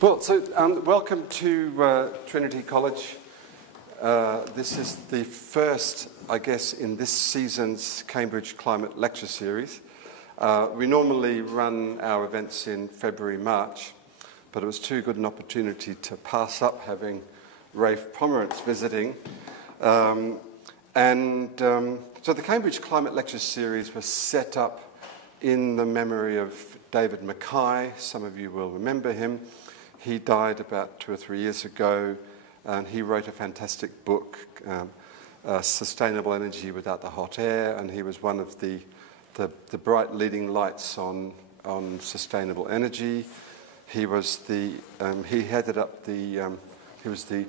Well, so welcome to Trinity College. This is the first, I guess, in this season's Cambridge Climate Lecture Series. We normally run our events in February, March, but it was too good an opportunity to pass up having Rafe Pomerance visiting. So the Cambridge Climate Lecture Series was set up in the memory of David Mackay. Some of you will remember him. He died about 2 or 3 years ago, and he wrote a fantastic book, Sustainable Energy Without the Hot Air, and he was one of the bright leading lights on sustainable energy. He was he headed up he was the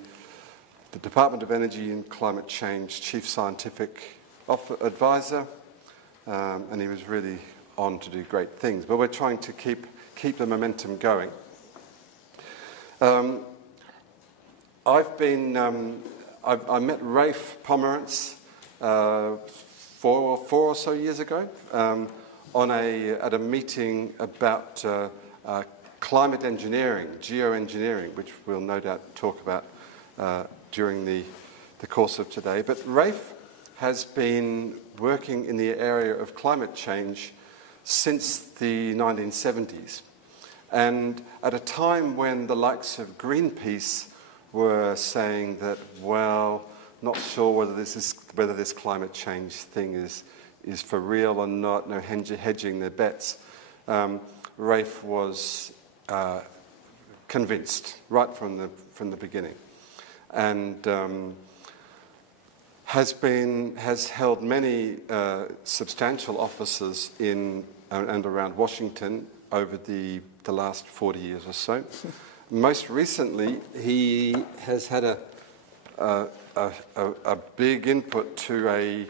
Department of Energy and Climate Change Chief Scientific Advisor, and he was really on to do great things. But we're trying to keep the momentum going. I met Rafe Pomerance 4 or so years ago at a meeting about climate engineering, geoengineering, which we'll no doubt talk about during the course of today. But Rafe has been working in the area of climate change since the 1970s. And at a time when the likes of Greenpeace were saying that, well, not sure whether this climate change thing is for real or not, no hedging their bets, Rafe was convinced right from the beginning, and has held many substantial offices in and around Washington over the last 40 years or so. Most recently, he has had a big input to a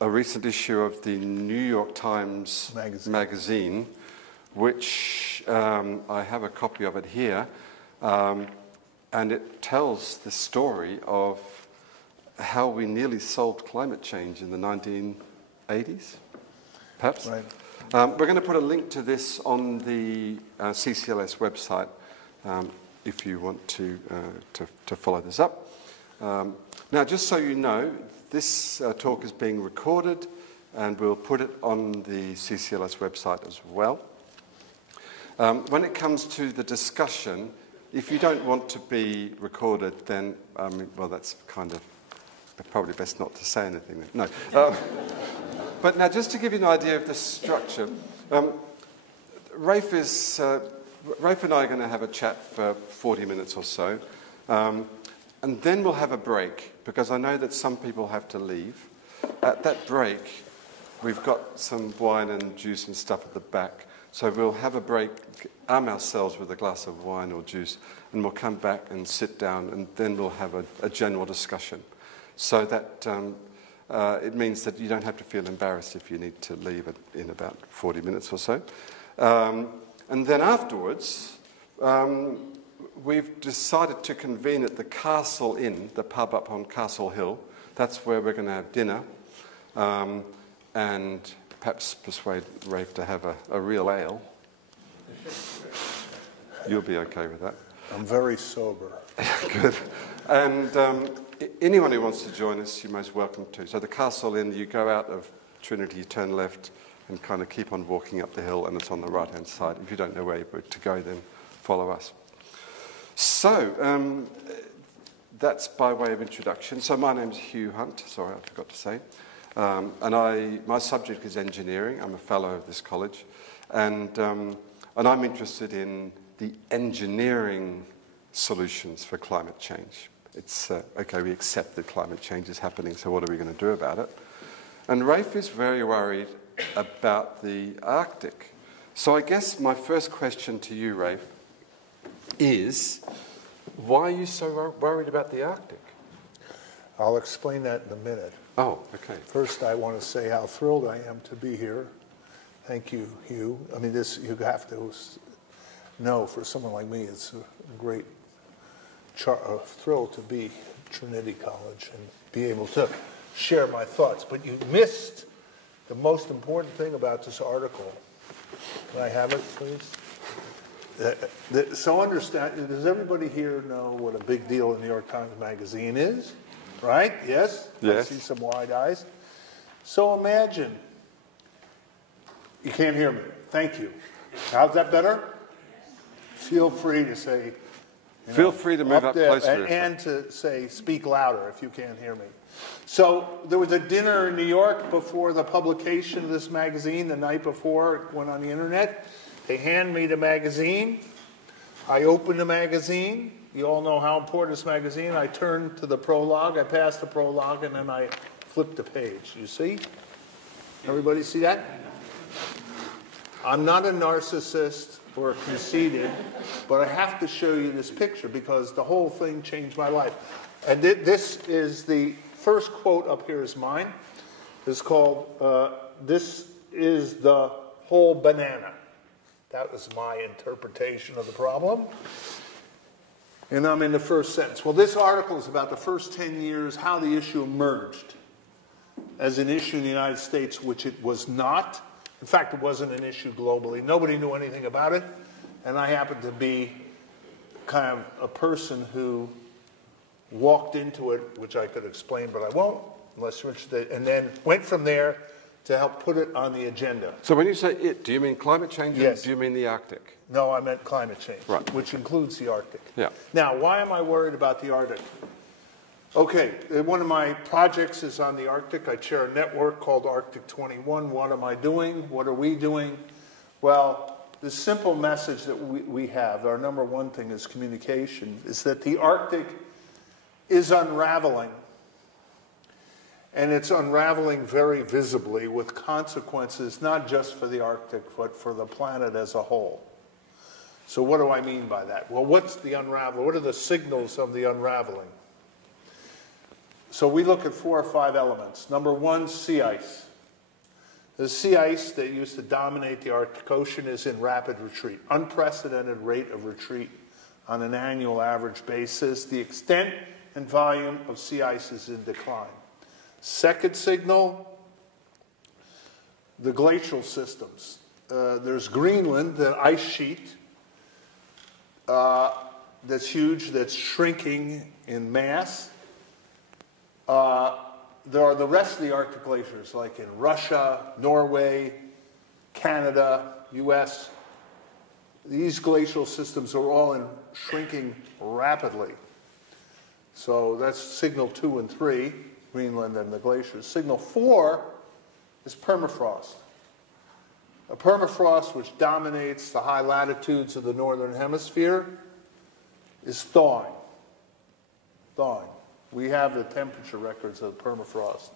recent issue of the New York Times magazine, which I have a copy of it here, and it tells the story of how we nearly solved climate change in the 1980s, perhaps. Right. We're going to put a link to this on the CCLS website if you want to follow this up. Now, just so you know, this talk is being recorded, and we'll put it on the CCLS website as well. When it comes to the discussion, if you don't want to be recorded, then, well, that's kind of probably best not to say anything. No. But now, just to give you an idea of the structure, Rafe and I are going to have a chat for 40 minutes or so, and then we'll have a break, because I know that some people have to leave. At that break, we've got some wine and juice and stuff at the back, so we'll have a break, arm ourselves with a glass of wine or juice, and we'll come back and sit down, and then we'll have a general discussion, so that it means that you don't have to feel embarrassed if you need to leave in about 40 minutes or so. And then afterwards, we've decided to convene at the Castle Inn, the pub up on Castle Hill. That's where we're going to have dinner, and perhaps persuade Rafe to have a real ale. You'll be okay with that. I'm very sober. Good. And anyone who wants to join us, you're most welcome to. So the Castle Inn, you go out of Trinity, you turn left, and kind of keep on walking up the hill, and it's on the right-hand side. If you don't know where to go, then follow us. So that's by way of introduction. So my name's Hugh Hunt. Sorry, I forgot to say. And my subject is engineering. I'm a fellow of this college, and I'm interested in the engineering solutions for climate change. It's, okay, we accept that climate change is happening, so what are we going to do about it? And Rafe is very worried about the Arctic. So I guess my first question to you, Rafe, is why are you so worried about the Arctic? I'll explain that in a minute. Oh, okay. First, I want to say how thrilled I am to be here. Thank you, Hugh. I mean, this, you have to know, for someone like me, it's a great thrill to be at Trinity College and be able to share my thoughts. But you missed the most important thing about this article, Can I have it, please? So understand, does everybody here know what a big deal in New York Times Magazine is? Right? Yes? Yes. I see some wide eyes. So imagine, you can't hear me. Thank you. How's that better? Feel free to say, feel free to move up closer. And to say, speak louder if you can't hear me. So there was a dinner in New York before the publication of this magazine, the night before it went on the internet. They hand me the magazine. I open the magazine. You all know how important this magazine. I turn to the prologue. I pass the prologue, and then I flip the page. You see? Everybody see that? I'm not a narcissist or conceited, but I have to show you this picture because the whole thing changed my life. And this is the first quote up here is mine. It's called, "This is the whole banana." That was my interpretation of the problem. And I'm in the first sentence. Well, this article is about the first 10 years, how the issue emerged as an issue in the United States, which it was not. In fact, it wasn't an issue globally. Nobody knew anything about it. And I happened to be kind of a person who walked into it, which I could explain, but I won't, unless you're interested, and then went from there to help put it on the agenda. So when you say it, do you mean climate change Yes. or do you mean the Arctic? No, I meant climate change, Right. which includes the Arctic. Yeah. Now, why am I worried about the Arctic? Okay, one of my projects is on the Arctic. I chair a network called Arctic 21. What am I doing? What are we doing? Well, the simple message that we have, our number one thing is communication, is that the Arctic is unraveling. And it's unraveling very visibly with consequences not just for the Arctic, but for the planet as a whole. So what do I mean by that? Well, what's the unraveling? What are the signals of the unraveling? So we look at 4 or 5 elements. Number one, sea ice. The sea ice that used to dominate the Arctic Ocean is in rapid retreat. Unprecedented rate of retreat on an annual average basis. The extent and volume of sea ice is in decline. Second signal, the glacial systems. There's Greenland, the ice sheet, that's huge, that's shrinking in mass. There are the rest of the Arctic glaciers, like in Russia, Norway, Canada, US. These glacial systems are all shrinking rapidly. So that's signal 2 and 3. Greenland and the glaciers. Signal 4 is permafrost. A permafrost which dominates the high latitudes of the northern hemisphere is thawing. Thawing. We have the temperature records of permafrost.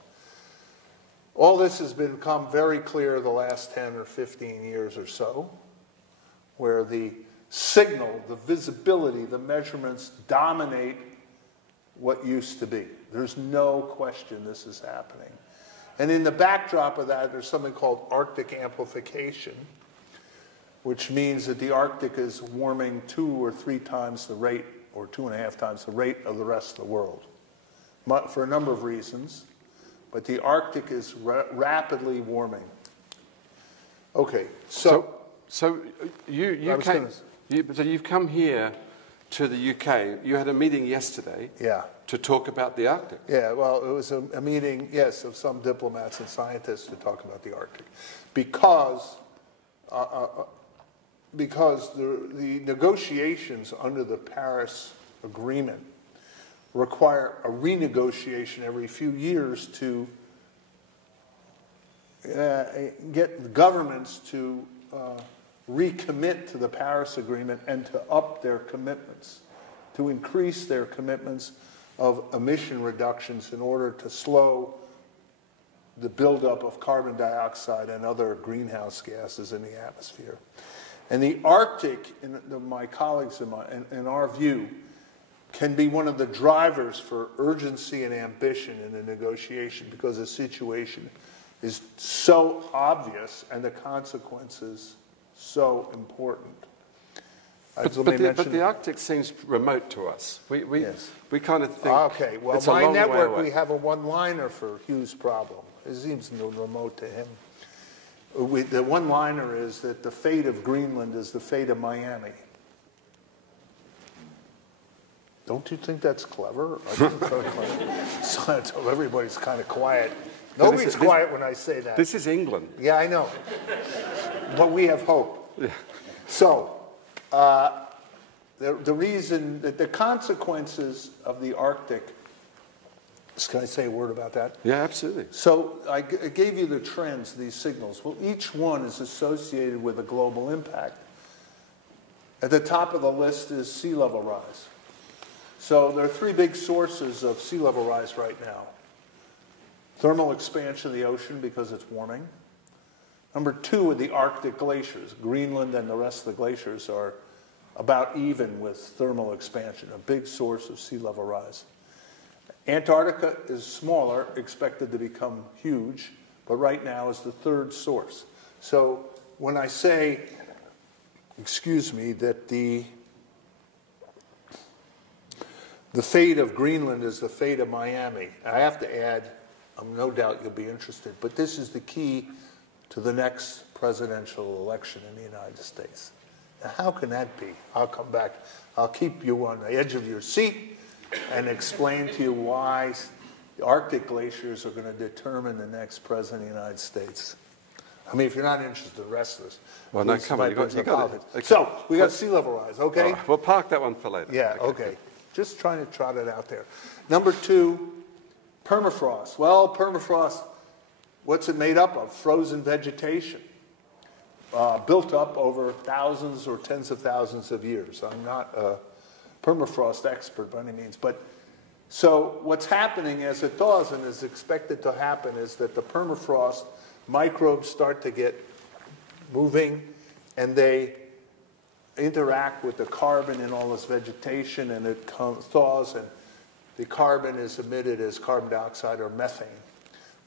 All this has become very clear the last 10 or 15 years or so, where the signal, the visibility, the measurements dominate what used to be. There's no question this is happening. And in the backdrop of that, there's something called Arctic amplification, which means that the Arctic is warming 2 or 3 times the rate, or 2.5 times the rate of the rest of the world, for a number of reasons. But the Arctic is rapidly warming. Okay, so you've come here to the UK. You had a meeting yesterday. Yeah. To talk about the Arctic. Yeah, well, it was a meeting, yes, of some diplomats and scientists to talk about the Arctic. Because the negotiations under the Paris Agreement require a renegotiation every few years to get the governments to recommit to the Paris Agreement and to up their commitments, to increase their commitments of emission reductions in order to slow the buildup of carbon dioxide and other greenhouse gases in the atmosphere. And the Arctic, in my colleagues in our view, can be one of the drivers for urgency and ambition in the negotiation because the situation is so obvious and the consequences so important. But the Arctic seems remote to us. We kind of think okay, well, it's a long my way network, away. we have a one-liner for Hugh's problem. It seems remote to him. The one-liner is that the fate of Greenland is the fate of Miami. Don't you think that's clever? I think it's clever. So everybody's kind of quiet. Nobody's quiet when I say that. This is England. Yeah, I know. But we have hope. Yeah. So, the reason that the consequences of the Arctic, can I say a word about that? Yeah, absolutely. So I gave you the trends, these signals. Well, each one is associated with a global impact. At the top of the list is sea level rise. So there are three big sources of sea level rise right now. Thermal expansion of the ocean because it's warming. Number two are the Arctic glaciers. Greenland and the rest of the glaciers are about even with thermal expansion, a big source of sea level rise. Antarctica is smaller, expected to become huge, but right now is the third source. So when I say, excuse me, that the fate of Greenland is the fate of Miami, I have to add, no doubt you'll be interested, but this is the key to the next presidential election in the United States. Now, how can that be? I'll come back. I'll keep you on the edge of your seat and explain to you why the Arctic glaciers are going to determine the next president of the United States. I mean, if you're not interested in the rest of this. Well, no, come on. You got it. Okay. So, we got sea level rise, okay? Right, we'll park that one for later. Yeah, okay. Just trying to trot it out there. Number two, permafrost. Well, permafrost, what's it made up of? Frozen vegetation. Built up over thousands or tens of thousands of years. I'm not a permafrost expert by any means, but so what's happening as it thaws and is expected to happen is that the permafrost microbes start to get moving and they interact with the carbon in all this vegetation and it thaws and the carbon is emitted as carbon dioxide or methane,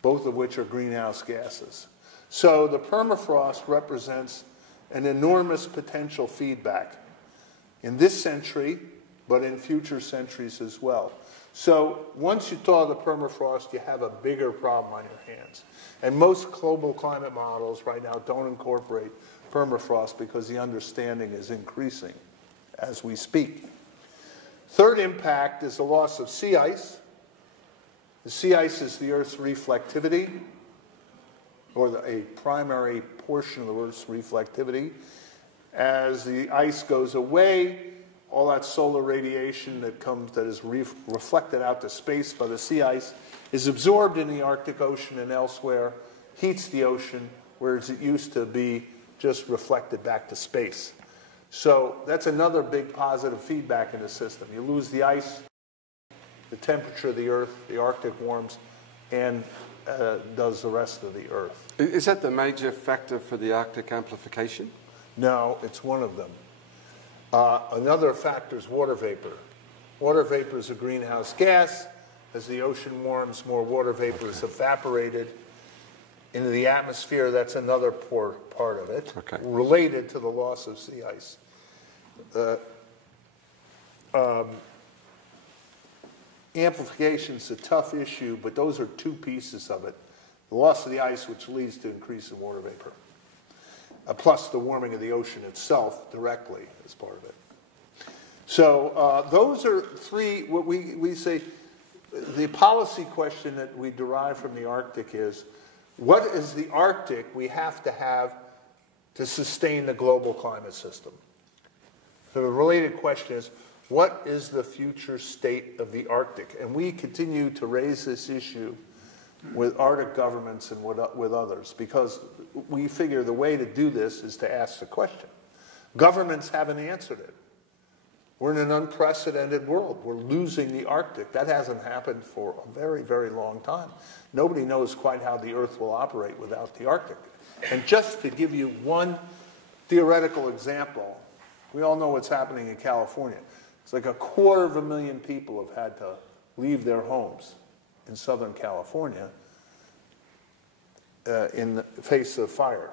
both of which are greenhouse gases. So the permafrost represents an enormous potential feedback in this century, but in future centuries as well. So once you thaw the permafrost, you have a bigger problem on your hands. And most global climate models right now don't incorporate permafrost because the understanding is increasing as we speak. Third impact is the loss of sea ice. The sea ice is the Earth's reflectivity, or a primary portion of the Earth's reflectivity. As the ice goes away, all that solar radiation that is reflected out to space by the sea ice is absorbed in the Arctic Ocean and elsewhere, heats the ocean, whereas it used to be just reflected back to space. So that's another big positive feedback in the system. You lose the ice, the temperature of the Earth, the Arctic warms, and does the rest of the Earth. Is that the major factor for the Arctic amplification? No, it's one of them. Another factor is water vapor. Water vapor is a greenhouse gas. As the ocean warms, more water vapor is evaporated into the atmosphere. That's another part of it, related to the loss of sea ice. Amplification is a tough issue, but those are two pieces of it. The loss of the ice, which leads to increase in water vapor, plus the warming of the ocean itself directly as part of it. So those are three, what we say, the policy question that we derive from the Arctic is, what is the Arctic we have to sustain the global climate system? So the related question is, what is the future state of the Arctic? And we continue to raise this issue with Arctic governments and with others, because we figure the way to do this is to ask the question. Governments haven't answered it. We're in an unprecedented world. We're losing the Arctic. That hasn't happened for a very, very long time. Nobody knows quite how the Earth will operate without the Arctic. And just to give you one theoretical example, we all know what's happening in California. It's like 250,000 people have had to leave their homes in Southern California in the face of fire.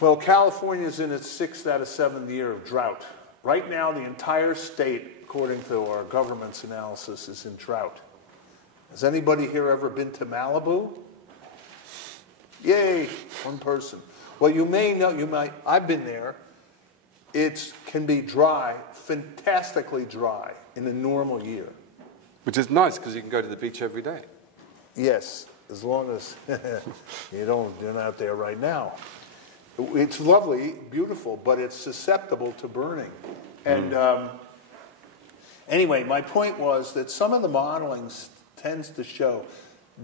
Well, California is in its 6th out of 7th year of drought. Right now, the entire state, according to our government's analysis, is in drought. Has anybody here ever been to Malibu? Yay, one person. Well, you may know, I've been there. It can be dry, fantastically dry in a normal year. Which is nice because you can go to the beach every day. Yes, as long as you're not out there right now. It's lovely, beautiful, but it's susceptible to burning. And anyway, my point was that some of the modeling tends to show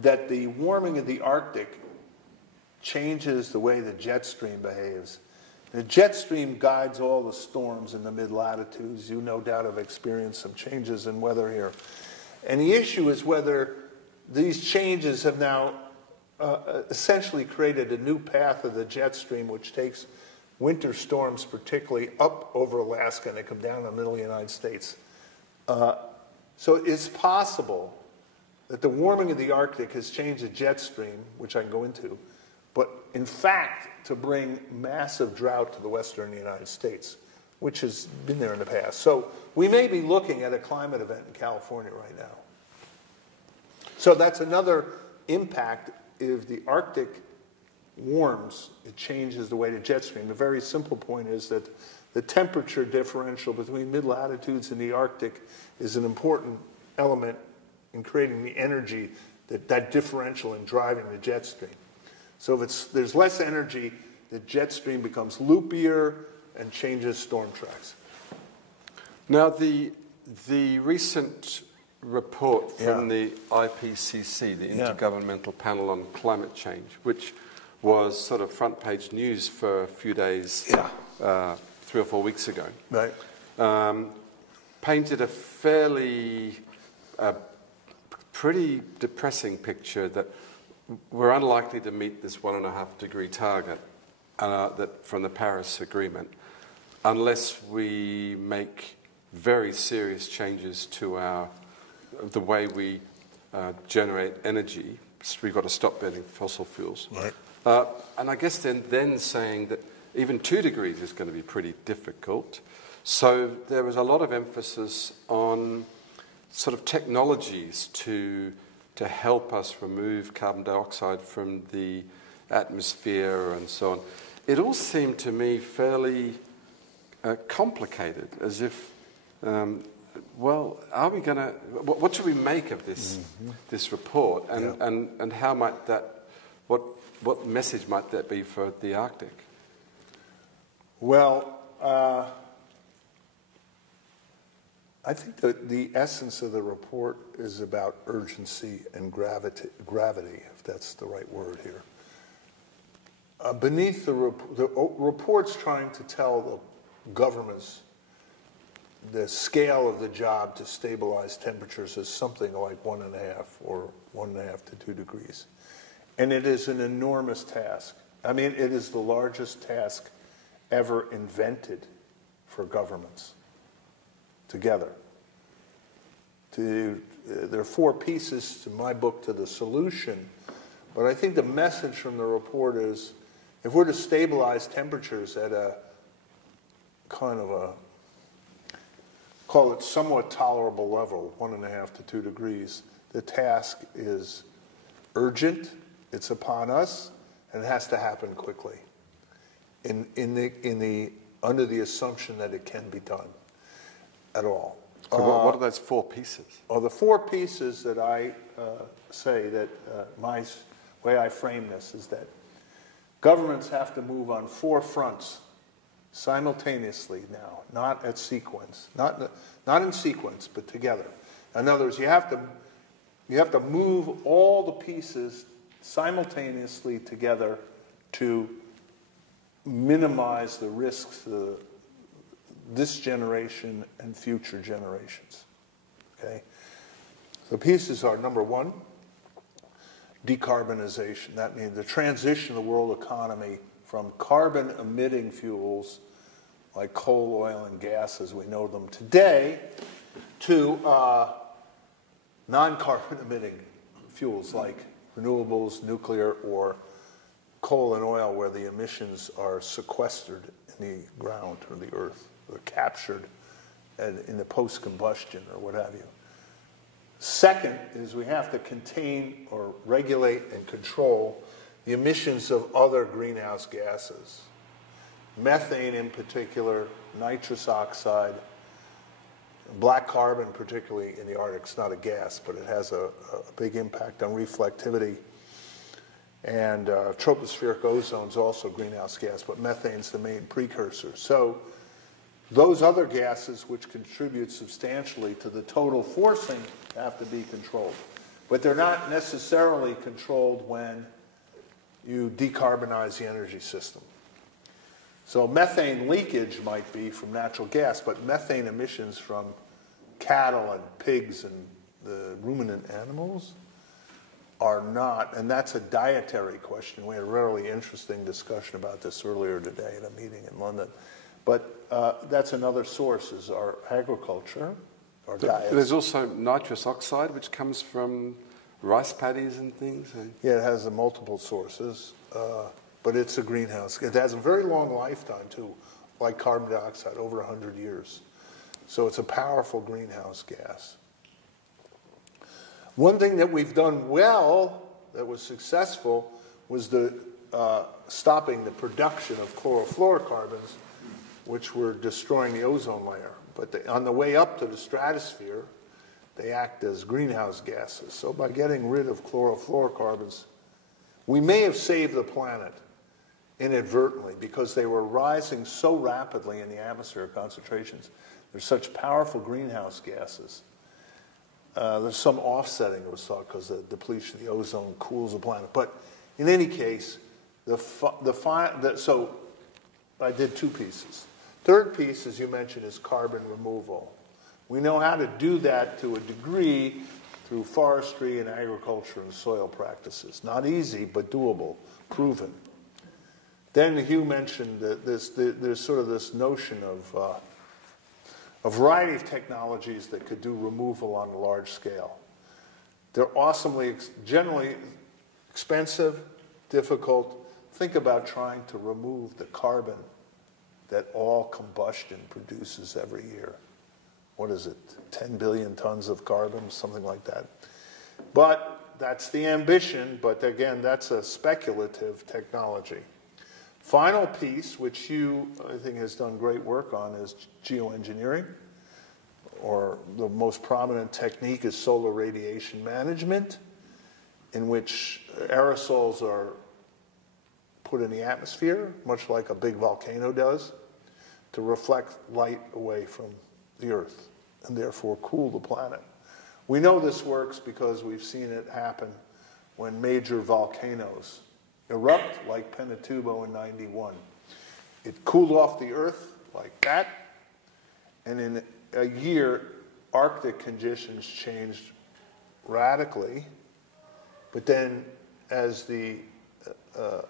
that the warming of the Arctic changes the way the jet stream behaves. The jet stream guides all the storms in the mid-latitudes. You no doubt have experienced some changes in weather here. And the issue is whether these changes have now essentially created a new path of the jet stream, which takes winter storms particularly up over Alaska, and they come down in the middle of the United States. So it's possible that the warming of the Arctic has changed the jet stream, which I can go into, but in fact to bring massive drought to the western United States, which has been there in the past. So we may be looking at a climate event in California right now. So that's another impact. If the Arctic warms, it changes the way the jet stream. The very simple point is that the temperature differential between mid-latitudes and the Arctic is an important element in creating the energy, that differential in driving the jet stream. So if there's less energy, the jet stream becomes loopier and changes storm tracks. Now, the recent report from the IPCC, the Intergovernmental Panel on Climate Change, which was sort of front page news for a few days, 3 or 4 weeks ago, painted a pretty depressing picture that we're unlikely to meet this 1.5 degree target from the Paris Agreement unless we make very serious changes to the way we generate energy. We've got to stop burning fossil fuels. Right. And I guess then saying that even 2 degrees is going to be pretty difficult. So there was a lot of emphasis on sort of technologies to help us remove carbon dioxide from the atmosphere and so on. It all seemed to me fairly complicated, as if, well, are we going to, what should we make of this this report, and how might that, what message might that be for the Arctic? Well, I think that the essence of the report is about urgency and gravity, if that's the right word here. Beneath the report's trying to tell the governments the scale of the job to stabilize temperatures is something like 1.5 or 1.5 to 2 degrees. And it is an enormous task. I mean, it is the largest task ever invented for governments together. There are 4 pieces to my book to the solution, but I think the message from the report is, if we're to stabilize temperatures at a kind of a, call it somewhat tolerable level, 1.5 to 2 degrees, the task is urgent, it's upon us, and it has to happen quickly, under the assumption that it can be done at all. So what are those 4 pieces? Well, the 4 pieces that I say that my way I frame this is that governments have to move on 4 fronts simultaneously now, not at sequence, not in sequence, but together. In other words, you have to move all the pieces simultaneously together to minimize the risks to this generation and future generations. Okay? The pieces are, number 1, decarbonization. That means the transition of the world economy from carbon-emitting fuels like coal, oil, and gas as we know them today to non-carbon emitting fuels like renewables, nuclear, or coal and oil, where the emissions are sequestered in the ground or the earth, or captured in the post-combustion or what have you. Second is we have to contain or regulate and control the emissions of other greenhouse gases. Methane in particular, nitrous oxide, black carbon particularly in the Arctic. It's not a gas, but it has a big impact on reflectivity. And tropospheric ozone is also a greenhouse gas, but methane's the main precursor. So those other gases which contribute substantially to the total forcing have to be controlled. But they're not necessarily controlled when you decarbonize the energy system. So methane leakage might be from natural gas, but methane emissions from cattle and pigs and the ruminant animals are not, and that's a dietary question. We had a really interesting discussion about this earlier today at a meeting in London. But that's another source, is our agriculture, our diet. There's also nitrous oxide, which comes from rice paddies and things. Yeah, it has multiple sources, but it's a greenhouse. It has a very long lifetime, too, like carbon dioxide, over 100 years. So it's a powerful greenhouse gas. One thing that we've done well, that was successful, was stopping the production of chlorofluorocarbons, which were destroying the ozone layer. But on the way up to the stratosphere, they act as greenhouse gases. So by getting rid of chlorofluorocarbons, we may have saved the planet inadvertently, because they were rising so rapidly in the atmosphere concentrations. They're such powerful greenhouse gases. There's some offsetting, it was thought, because the depletion of the ozone cools the planet. But in any case, so I did two pieces. Third piece, as you mentioned, is carbon removal. We know how to do that to a degree through forestry and agriculture and soil practices. Not easy, but doable, proven. Then Hugh mentioned that there's sort of this notion of a variety of technologies that could do removal on a large scale. They're awesomely, generally expensive, difficult. Think about trying to remove the carbon that all combustion produces every year. What is it, 10 billion tons of carbon, something like that. But that's the ambition, but again, that's a speculative technology. Final piece, which Hugh, I think, has done great work on, is geoengineering, or the most prominent technique is solar radiation management, in which aerosols are put in the atmosphere, much like a big volcano does, to reflect light away from the Earth, and therefore cool the planet. We know this works because we've seen it happen when major volcanoes erupt, like Pinatubo in '91. It cooled off the Earth like that, and in a year, Arctic conditions changed radically. But then, as the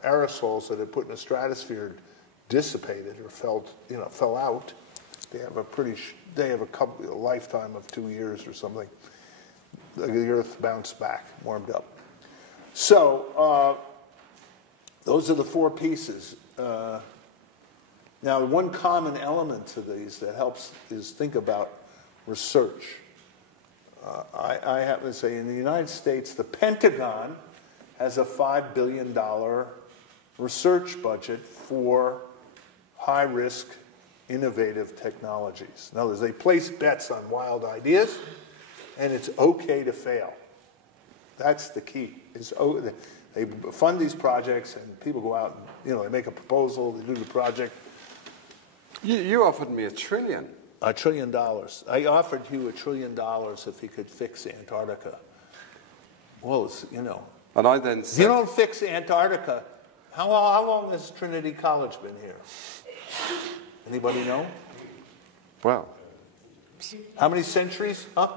aerosols that it put in the stratosphere dissipated or fell out, they have a lifetime of 2 years or something. The Earth bounced back, warmed up. So those are the four pieces. Now, one common element to these that helps is think about research. I happen to say in the United States, the Pentagon has a $5 billion research budget for high-risk, innovative technologies. In other words, they place bets on wild ideas, and it's okay to fail. That's the key. They fund these projects, and people go out and they make a proposal, they do the project. You offered me $1 trillion. $1 trillion. I offered Hugh $1 trillion if he could fix Antarctica. Well, And I then said, if you don't fix Antarctica, how long has Trinity College been here? Anybody know? Well, how many centuries? Huh?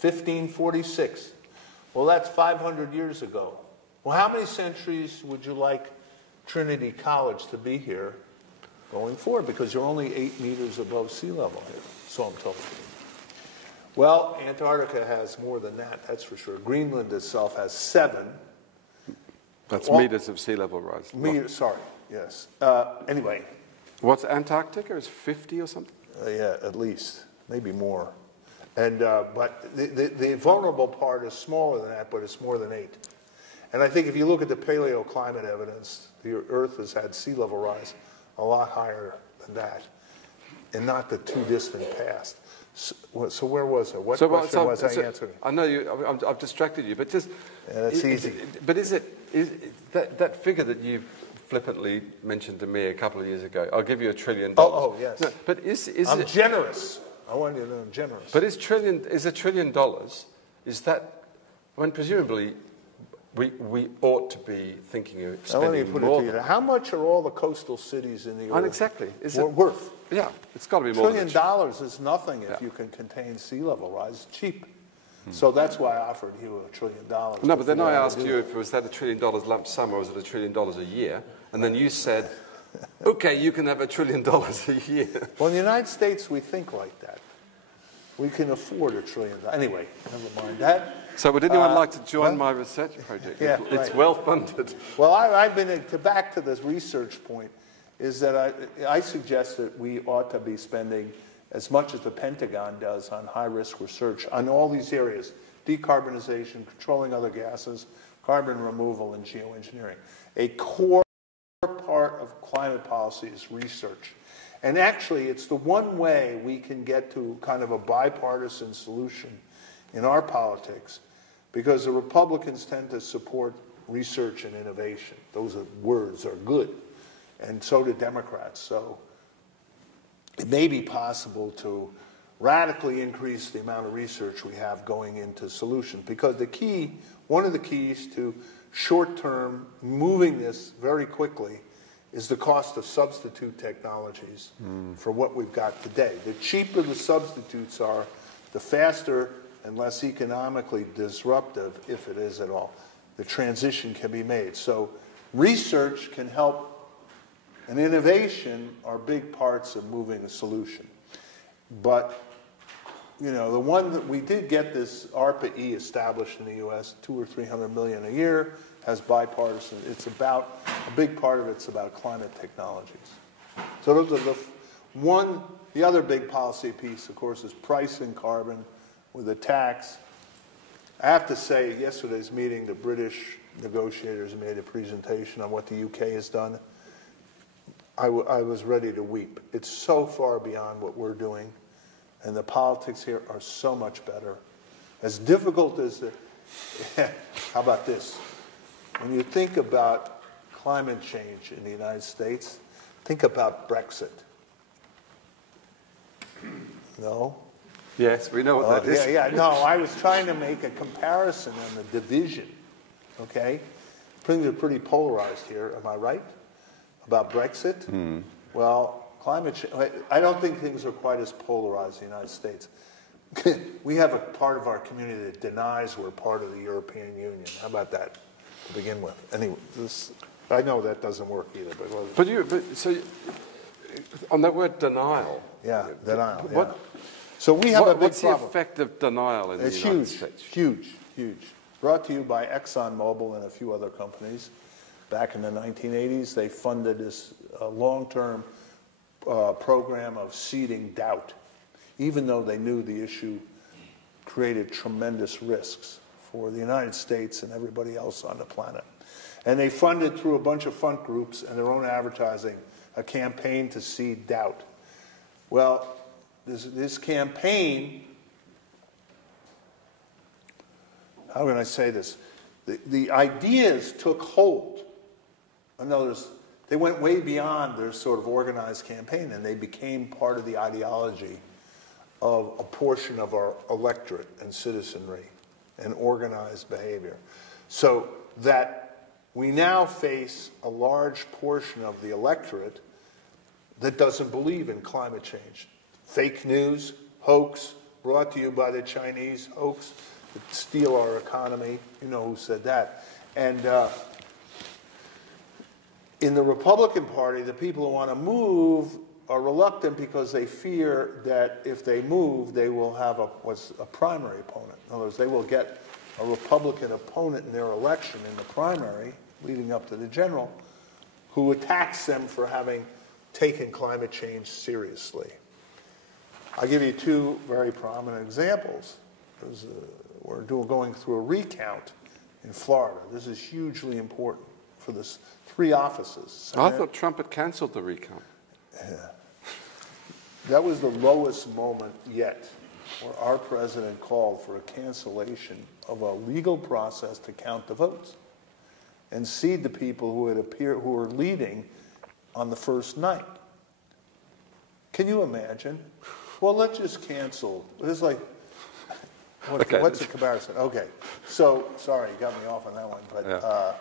1546. Well, that's 500 years ago. Well, how many centuries would you like Trinity College to be here going forward? Because you're only 8 meters above sea level here, so I'm told. Well, Antarctica has more than that, that's for sure. Greenland itself has 7. That's meters of sea level rise. Sorry, yes. Anyway. What's Antarctica? Is 50 or something? Yeah, at least, maybe more. And but the vulnerable part is smaller than that, but it's more than 8. And I think if you look at the paleoclimate evidence, the Earth has had sea level rise a lot higher than that, and not the too distant past. So where was it? What question was I answering? I know I've distracted you, but just... Yeah, that's easy. But is that figure that you flippantly mentioned to me a couple of years ago, I'll give you $1 trillion. Oh, yes. No, but is I'm generous. I want you to know I'm generous. But is $1 trillion, is that, when presumably we ought to be thinking of spending let me put more it to you. How much are all the coastal cities in the Earth exactly. worth? Yeah, it's got to be $1 more trillion than is nothing if you can contain sea level rise. It's cheap. So that's why I offered you $1 trillion. No, but then I asked you if it was that $1 trillion lump sum or was it $1 trillion a year? And then you said, okay, you can have $1 trillion a year. Well, in the United States, we think like that. We can afford $1 trillion. Anyway, never mind that. So would anyone like to join my research project? Yeah, it's well funded. Well, I've been back to this research point, is that I suggest that we ought to be spending as much as the Pentagon does on high-risk research on all these areas: decarbonization, controlling other gases, carbon removal, and geoengineering. A core part of climate policy is research. And actually, it's the one way we can get to kind of a bipartisan solution in our politics, because the Republicans tend to support research and innovation. Those words are good, and so do Democrats. So it may be possible to radically increase the amount of research we have going into solutions, because one of the keys to short-term moving this very quickly is the cost of substitute technologies for what we've got today. The cheaper the substitutes are, the faster and less economically disruptive, if it is at all, the transition can be made. So research can help, and innovation are big parts of moving a solution. But, you know, the one that we did get this ARPA-E established in the U.S., $200 or $300 million a year, has bipartisan. It's about, a big part of it's about climate technologies. So those are the other big policy piece, of course, is pricing carbon with a tax. I have to say, at yesterday's meeting, the British negotiators made a presentation on what the UK has done. I was ready to weep. It's so far beyond what we're doing, and the politics here are so much better. As difficult as how about this? When you think about climate change in the United States, think about Brexit. No? Yes, we know what that is. Yeah. No, I was trying to make a comparison on the division, okay? Things are pretty polarized here, am I right? About Brexit? Well, climate change, I don't think things are quite as polarized in the United States. We have a part of our community that denies we're part of the European Union. How about that to begin with? Anyway, I know that doesn't work either. So on that word denial. Yeah, denial. So we have a big what's problem. the effect of denial in the United States? Huge. Brought to you by ExxonMobil and a few other companies. Back in the 1980s, they funded this long-term program of seeding doubt, even though they knew the issue created tremendous risks for the United States and everybody else on the planet. And they funded, through a bunch of fund groups and their own advertising, a campaign to seed doubt. Well, this campaign, how can I say this? The ideas took hold. In other words, they went way beyond their sort of organized campaign, and they became part of the ideology of a portion of our electorate and citizenry and organized behavior. So that we now face a large portion of the electorate that doesn't believe in climate change. Fake news, hoax, brought to you by the Chinese, hoax that steal our economy. You know who said that. And in the Republican Party, the people who want to move are reluctant because they fear that if they move, they will have a primary opponent. In other words, they will get a Republican opponent in their election in the primary, leading up to the general, who attacks them for having taken climate change seriously. I'll give you two very prominent examples. We're going through a recount in Florida. This is hugely important for the 3 offices. I thought Trump had cancelled the recount. Yeah. That was the lowest moment yet, where our president called for a cancellation of a legal process to count the votes and seed the people who were leading on the first night. Can you imagine? Well, let's just cancel. It's like, what's the comparison? Okay, so, sorry, you got me off on that one, but... Yeah.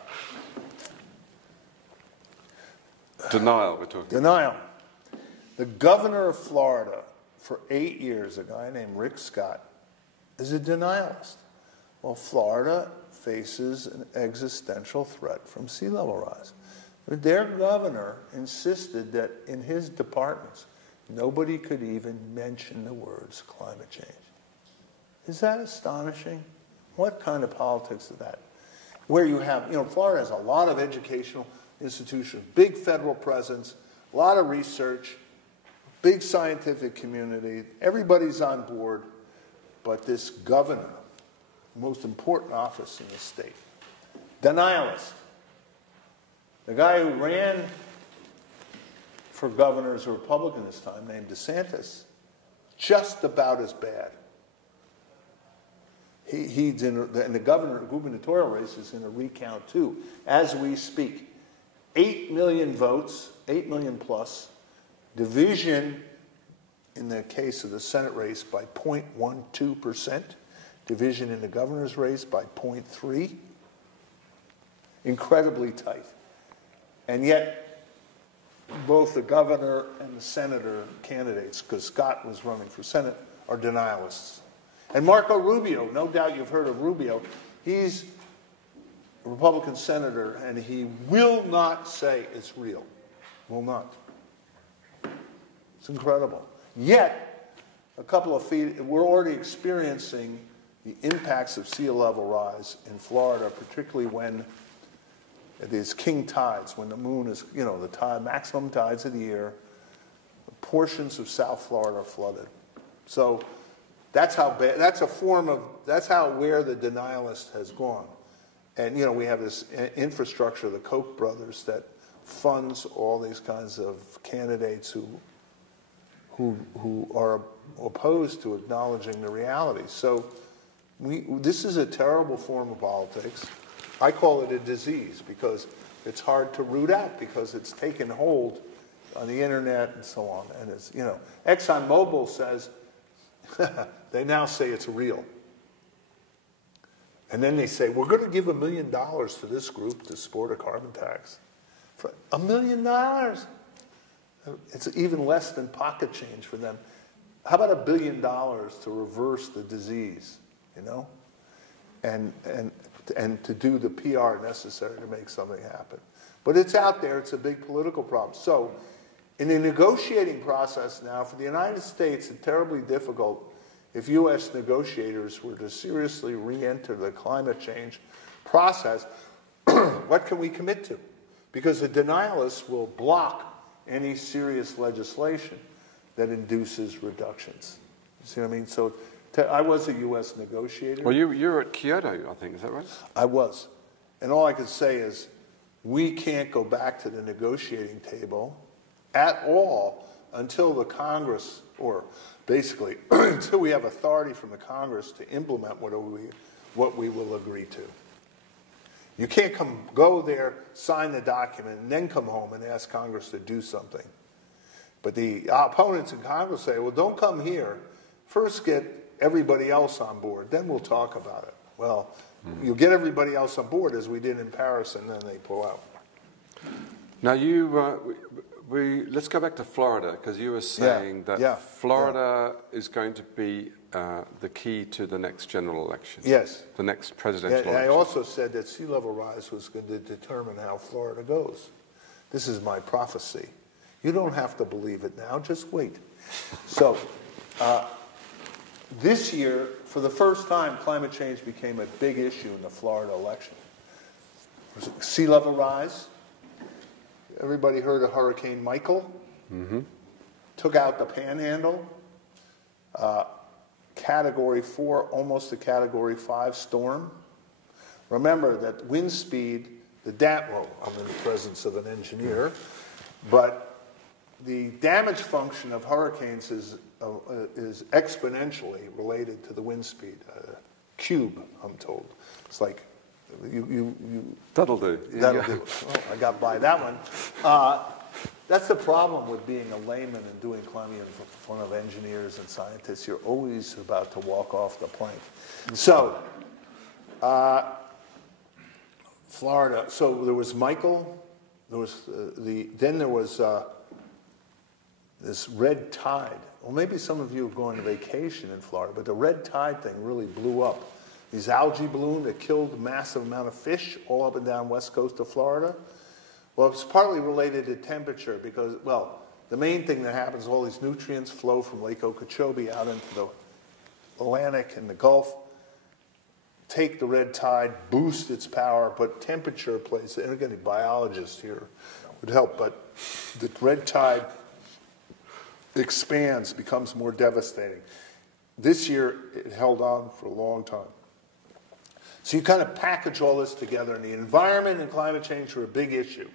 Denial, we're talking Denial. The governor of Florida for 8 years, a guy named Rick Scott, is a denialist. Well, Florida faces an existential threat from sea level rise. Their governor insisted that in his departments, nobody could even mention the words climate change. Is that astonishing? What kind of politics is that? Where you have, Florida has a lot of educational institutions, big federal presence, a lot of research, big scientific community, everybody's on board, but this governor, the most important office in the state, denialist. The guy who ran for governor as a Republican this time, named DeSantis, just about as bad. He's in, and the gubernatorial race is in a recount too, as we speak. 8 million votes, 8 million plus, division in the case of the Senate race by 0.12%, division in the governor's race by 0.3%. Incredibly tight. And yet, both the governor and the senator candidates, because Scott was running for Senate, are denialists. And Marco Rubio, no doubt you've heard of Rubio, he's a Republican senator, and he will not say it's real. Will not. It's incredible. Yet, a couple of feet, we're already experiencing the impacts of sea level rise in Florida, particularly when these king tides, when the moon is, the tide, maximum tides of the year, portions of South Florida are flooded. So that's how bad, that's where the denialist has gone. And, we have this infrastructure, the Koch brothers, that funds all these kinds of candidates who are opposed to acknowledging the reality. So this is a terrible form of politics. I call it a disease because it's hard to root out because it's taken hold on the internet and so on. And it's, ExxonMobil says, they now say it's real. And then they say, we're going to give $1 million to this group to support a carbon tax. For $1 million? It's even less than pocket change for them. How about $1 billion to reverse the disease, and to do the PR necessary to make something happen. But it's out there. It's a big political problem. So in the negotiating process now, for the United States, it's terribly difficult if U.S. negotiators were to seriously re-enter the climate change process. What can we commit to? Because the denialists will block any serious legislation that induces reductions. You see what I mean? So I was a U.S. negotiator. Well, you're at Kyoto, I think. Is that right? I was. And all I could say is we can't go back to the negotiating table at all until the Congress, or basically until we have authority from the Congress to implement what we will agree to. You can't go there, sign the document, and then come home and ask Congress to do something. But the opponents in Congress say, well, don't come here. First get everybody else on board, then we'll talk about it. Well, you'll get everybody else on board as we did in Paris, and then they pull out. Now let's go back to Florida, because you were saying that Florida is going to be the key to the next general election. Yes. The next presidential election. I also said that sea level rise was going to determine how Florida goes. This is my prophecy. You don't have to believe it now, just wait. So, this year, for the first time, climate change became a big issue in the Florida election. Sea level rise. Everybody heard of Hurricane Michael? Mm-hmm. Took out the Panhandle. Category 4, almost a Category 5 storm. remember that wind speed, well, I'm in the presence of an engineer, but the damage function of hurricanes is exponentially related to the wind speed. Cube, I'm told. It's like That'll do. That'll do. Oh, I got by that one. That's the problem with being a layman and doing climbing in front of engineers and scientists. You're always about to walk off the plank. So, Florida. So there was Michael. There was then there was this red tide. Well, maybe some of you are going to vacation in Florida, but the red tide thing really blew up. These algae bloomed that killed a massive amount of fish all up and down west coast of Florida. Well, it's partly related to temperature because, well, the main thing that happens is all these nutrients flow from Lake Okeechobee out into the Atlantic and the Gulf, take the red tide, boost its power, but temperature plays, and again, a biologist here would help, but the red tide expands, becomes more devastating. This year, it held on for a long time. So you kind of package all this together, and the environment and climate change are a big issue.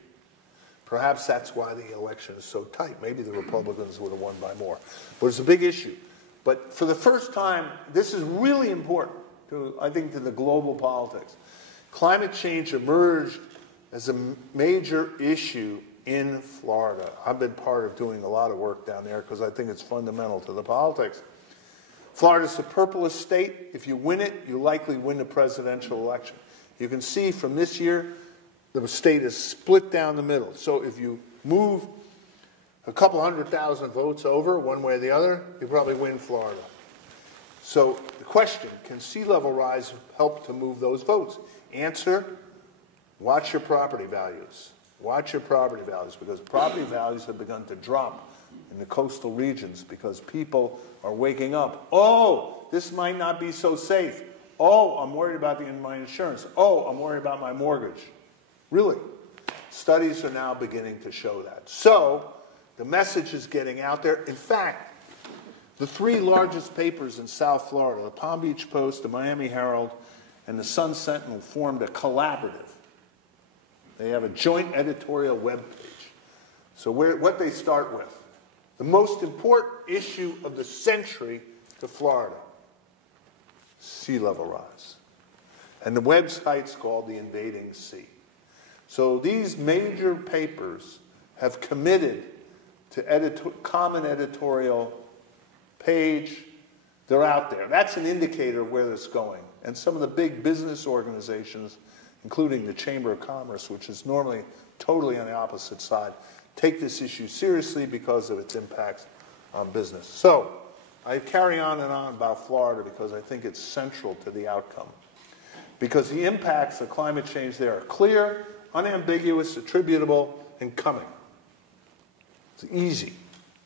Perhaps that's why the election is so tight. Maybe the Republicans would have won by more. But it's a big issue. But for the first time, this is really important, I think, to the global politics. Climate change emerged as a major issue in Florida. I've been part of doing a lot of work down there because I think it's fundamental to the politics. Florida's the purplest state. If you win it, you likely win the presidential election. You can see from this year, the state is split down the middle. So if you move a couple 100,000 votes over one way or the other, you probably win Florida. So the question, can sea level rise help to move those votes? Answer, watch your property values. Watch your property values, because property values have begun to drop in the coastal regions because people are waking up. Oh, this might not be so safe. Oh, I'm worried about my insurance. Oh, I'm worried about my mortgage. Really? Studies are now beginning to show that. So the message is getting out there. In fact, the three largest papers in South Florida, the Palm Beach Post, the Miami Herald, and the Sun Sentinel, formed a collaborative. They have a joint editorial webpage. So what they start with, the most important issue of the century to Florida, sea level rise. And the website's called The Invading Sea. So these major papers have committed to common editorial page. They're out there. That's an indicator of where it's going. And some of the big business organizations, including the Chamber of Commerce, which is normally totally on the opposite side, take this issue seriously because of its impacts on business. So I carry on and on about Florida because I think it's central to the outcome. Because the impacts of climate change there are clear, unambiguous, attributable, and coming. It's easy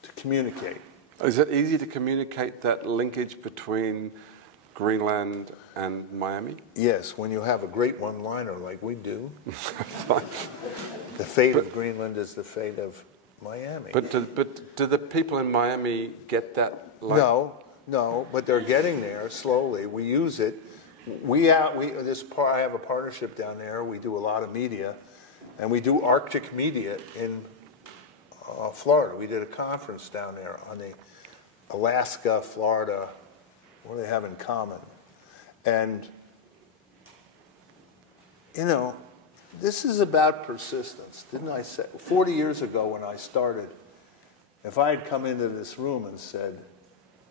to communicate. Is it easy to communicate that linkage between Greenland and Miami? Yes, when you have a great one-liner like we do. The fate of Greenland is the fate of Miami. But do the people in Miami get that? No, but they're getting there slowly. We use it. I have a partnership down there. We do a lot of media, and we do Arctic media in Florida. We did a conference down there on the Alaska, Florida. What do they have in common? And, you know, this is about persistence. Didn't I say, 40 years ago when I started, if I had come into this room and said,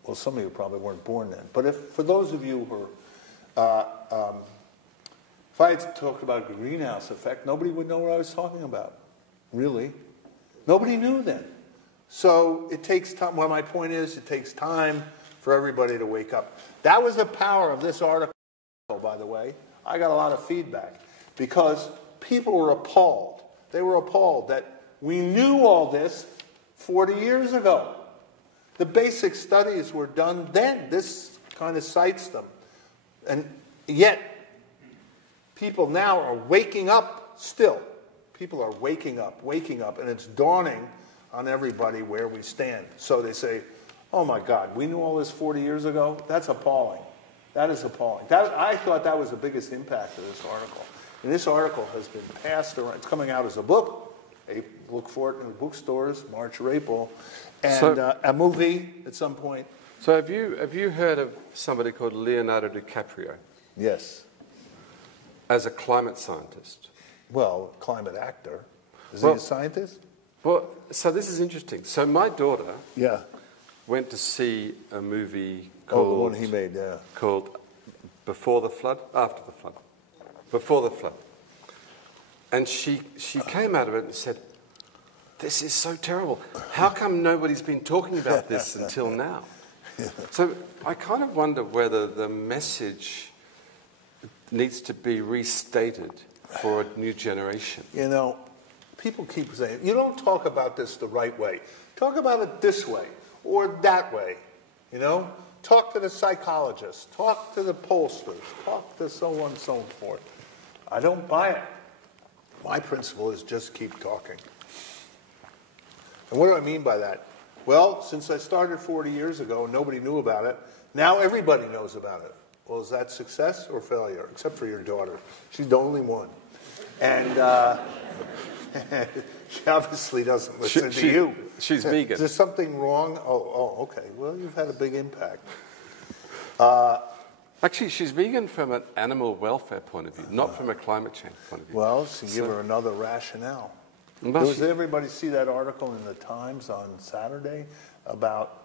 well, some of you probably weren't born then, but for those of you who are, if I had talked about greenhouse effect, nobody would know what I was talking about, really. Nobody knew then. So it takes time. Well, my point is, it takes time for everybody to wake up. That was the power of this article, by the way. I got a lot of feedback because people were appalled. They were appalled that we knew all this 40 years ago. The basic studies were done then. This kind of cites them. And yet, people now are waking up still. People are waking up, and it's dawning on everybody where we stand. So they say, oh my God, we knew all this 40 years ago? That's appalling. That is appalling. I thought that was the biggest impact of this article. And this article has been passed around. It's coming out as a book. Look for it in the bookstores, March or April. And a movie at some point. So have you heard of somebody called Leonardo DiCaprio? Yes. As a climate scientist? Well, climate actor. Is he a scientist? Well, so this is interesting. So my daughter went to see a movie called... Oh, the one he made, yeah. Called Before the Flood? After the Flood. Before the Flood. And she came out of it and said, this is so terrible. How come nobody's been talking about this until now? So I kind of wonder whether the message needs to be restated for a new generation. You know, people keep saying, you don't talk about this the right way. Talk about it this way or that way, you know? Talk to the psychologists, talk to the pollsters, talk to so on and so forth. I don't buy it. My principle is just keep talking. And what do I mean by that? Well, since I started 40 years ago and nobody knew about it, now everybody knows about it. Well, is that success or failure? Except for your daughter. She's the only one. And she obviously doesn't listen to you. She's vegan. Is there something wrong? Oh, okay. Well, you've had a big impact. Actually, she's vegan from an animal welfare point of view, not from a climate change point of view. Well, so give her another rationale. Did everybody see that article in the Times on Saturday about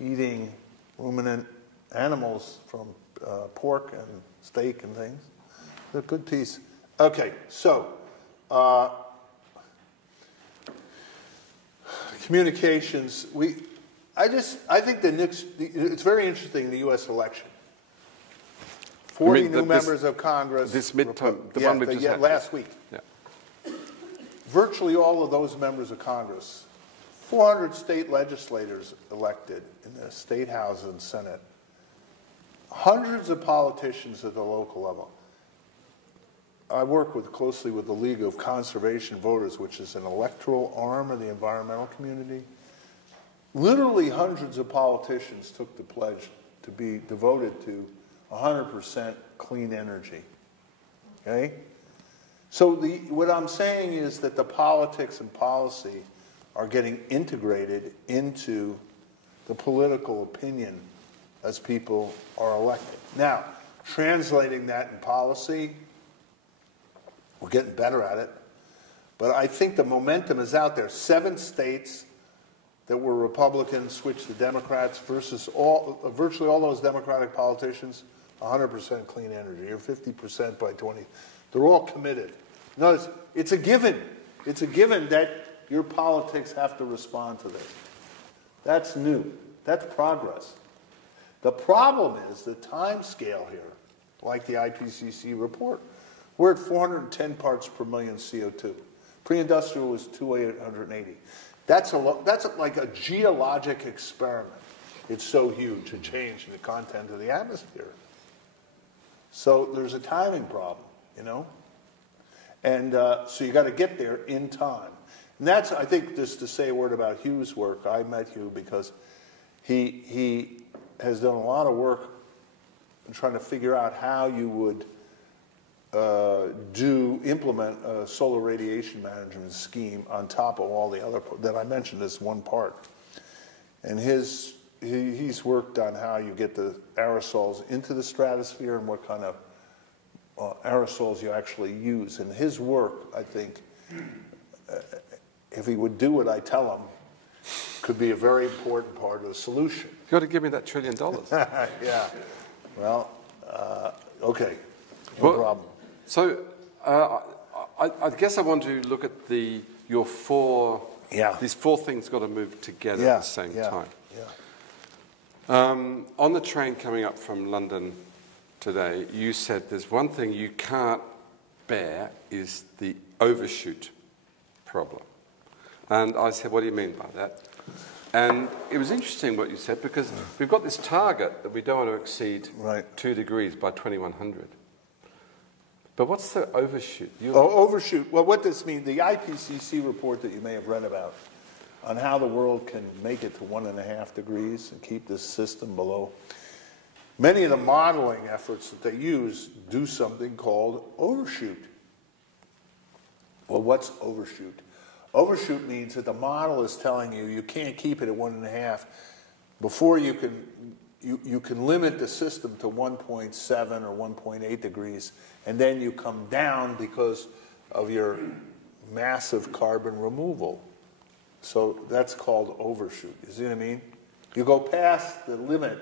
eating ruminant animals from pork and steak and things? It's a good piece. Okay, so communications. I think it's very interesting in the U.S. election. 40 new members of Congress. This midterm, the one we just had last week. Yeah. Virtually all of those members of Congress, 400 state legislators elected in the state house and Senate, hundreds of politicians at the local level. I work closely with the League of Conservation Voters, which is an electoral arm of the environmental community. Literally hundreds of politicians took the pledge to be devoted to 100% clean energy. Okay? So what I'm saying is that the politics and policy are getting integrated into the political opinion as people are elected. Now, translating that in policy, we're getting better at it. But I think the momentum is out there. 7 states that were Republicans switched to Democrats versus virtually all those Democratic politicians, 100% clean energy, or 50% by 20. They're all committed. Notice, it's a given. It's a given that your politics have to respond to this. That's new. That's progress. The problem is the time scale here, like the IPCC report. We're at 410 parts per million CO2. Pre-industrial was 280. That's like a geologic experiment. It's so huge, a change in the content of the atmosphere. So there's a timing problem, you know? And so you got to get there in time. And that's, I think, just to say a word about Hugh's work. I met Hugh because he has done a lot of work in trying to figure out how you would implement a solar radiation management scheme on top of all the other that I mentioned as one part. And he's worked on how you get the aerosols into the stratosphere and what kind of aerosols you actually use. And his work, I think, if he would do what I tell him, could be a very important part of the solution. You've got to give me that $1 trillion. Yeah. Well, okay. No problem. So I guess I want to look at these 4 things got to move together at the same time. Yeah. On the train coming up from London today, you said there's one thing you can't bear is the overshoot problem. And I said, what do you mean by that? And it was interesting what you said, because we've got this target that we don't want to exceed 2 degrees by 2100. But what's the overshoot? Overshoot. Well, what this means, the IPCC report that you may have read about on how the world can make it to 1.5 degrees and keep this system below. Many of the modeling efforts that they use do something called overshoot. Well, what's overshoot? Overshoot means that the model is telling you you can't keep it at 1.5 before you can limit the system to 1.7 or 1.8 degrees, and then you come down because of your massive carbon removal. So that's called overshoot. You see what I mean? You go past the limit,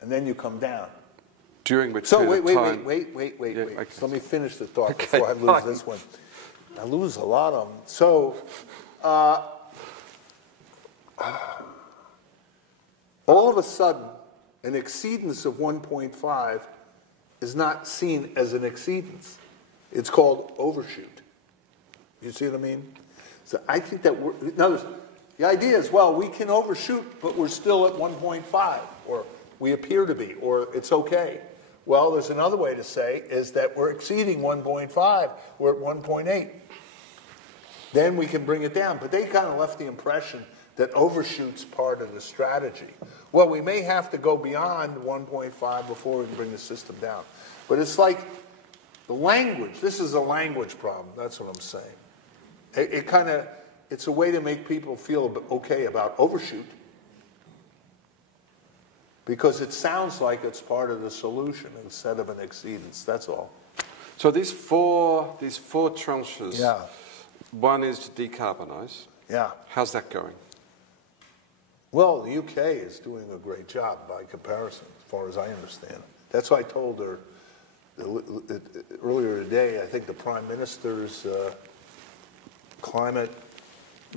and then you come down. During which So period wait, of time? wait. Yeah, okay. Let me finish the thought Okay, before I lose fine. this one. I lose a lot of them. So, all of a sudden, an exceedance of 1.5 is not seen as an exceedance. It's called overshoot. You see what I mean? So I think that notice, the idea is, well, we can overshoot, but we're still at 1.5, or we appear to be, or it's okay. Well, there's another way to say is that we're exceeding 1.5, we're at 1.8. Then we can bring it down. But they kind of left the impression that overshoot's part of the strategy. Well, we may have to go beyond 1.5 before we can bring the system down. But it's like the language. This is a language problem. That's what I'm saying. It's a way to make people feel okay about overshoot, because it sounds like it's part of the solution instead of an exceedance. That's all. So these four tranches. Yeah. One is to decarbonize. Yeah. How's that going? Well, the UK is doing a great job by comparison, as far as I understand. That's why I told her earlier today. I think the Prime Minister's climate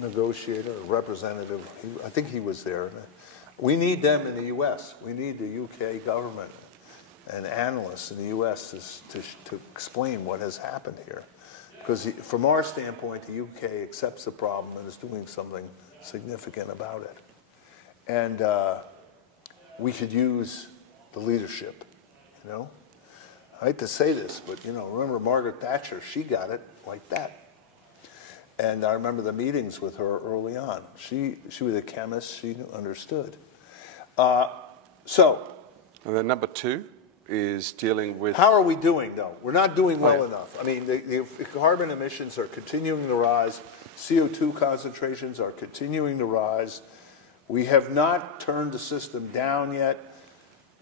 negotiator, representative, I think he was there. We need them in the U.S. We need the UK government and analysts in the U.S. to explain what has happened here. Because from our standpoint, the UK accepts the problem and is doing something significant about it. And we could use the leadership, you know. I hate to say this, but, you know, remember Margaret Thatcher? She got it like that. And I remember the meetings with her early on. She was a chemist. She understood. And then number two is dealing with... How are we doing, though? We're not doing well enough. I mean, the carbon emissions are continuing to rise. CO2 concentrations are continuing to rise. We have not turned the system down yet.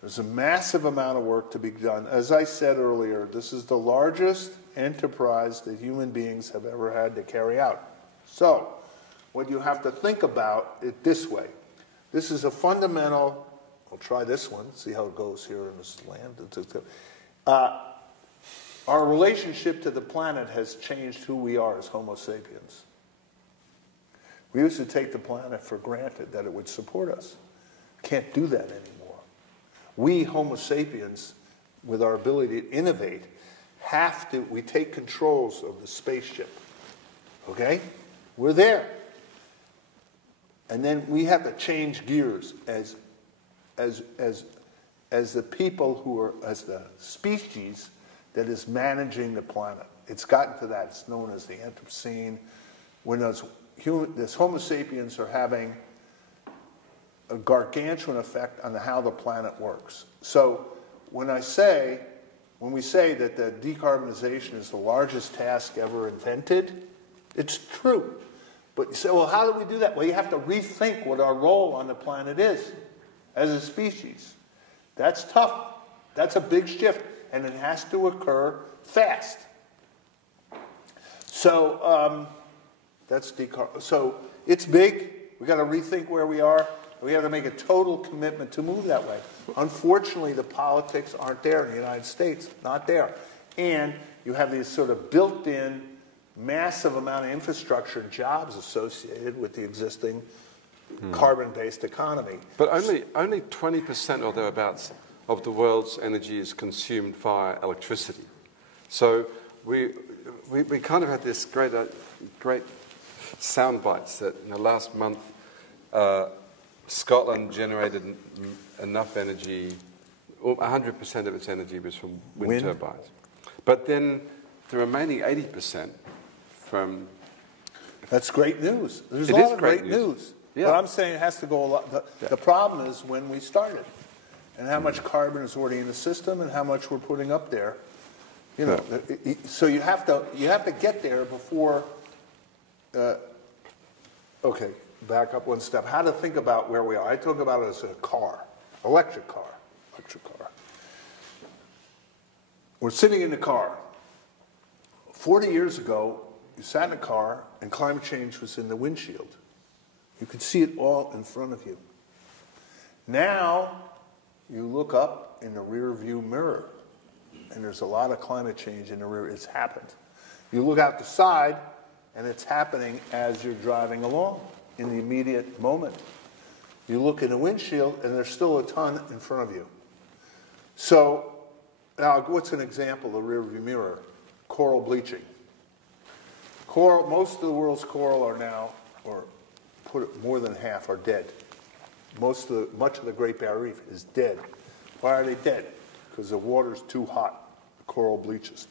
There's a massive amount of work to be done. As I said earlier, this is the largest enterprise that human beings have ever had to carry out. So, what you have to think about it this way. This is a fundamental... I'll try this one, see how it goes here in this land. Our relationship to the planet has changed who we are as Homo sapiens. We used to take the planet for granted that it would support us. Can't do that anymore. We Homo sapiens, with our ability to innovate, we take controls of the spaceship. Okay? We're there. And then we have to change gears as the people who are, as the species that is managing the planet. It's gotten to that. It's known as the Anthropocene. When those Homo sapiens are having a gargantuan effect on how the planet works. So when we say that the decarbonization is the largest task ever invented, it's true. But you say, well, how do we do that? Well, you have to rethink what our role on the planet is as a species. That's tough. That's a big shift, and it has to occur fast. So so it's big. We got to rethink where we are. We have to make a total commitment to move that way. Unfortunately, the politics aren't there in the United States. Not there. And you have these sort of built-in massive amount of infrastructure and jobs associated with the existing carbon-based economy. But only 20% or thereabouts of the world's energy is consumed via electricity. So we kind of had this great sound bites that in the last month Scotland generated enough energy, 100% of its energy was from wind turbines. But then the remaining 80% from... That's great news. There's a lot of great news. Yeah. But I'm saying it has to go a lot. The problem is when we started. and how much carbon is already in the system and how much we're putting up there. You know, so you have to get there before. Okay, back up one step. How to think about where we are. I talk about it as a car, electric car. We're sitting in the car. 40 years ago, you sat in a car and climate change was in the windshield. You could see it all in front of you. Now, you look up in the rear view mirror, and there's a lot of climate change in the rear. It's happened. You look out the side, and it's happening as you're driving along in the immediate moment. You look in the windshield, and there's still a ton in front of you. So, now what's an example of the rear view mirror? Coral bleaching. Coral, most of the world's coral are now, or put it more than half, are dead. Much of the Great Barrier Reef is dead. Why are they dead? Because the water's too hot. The coral bleaches.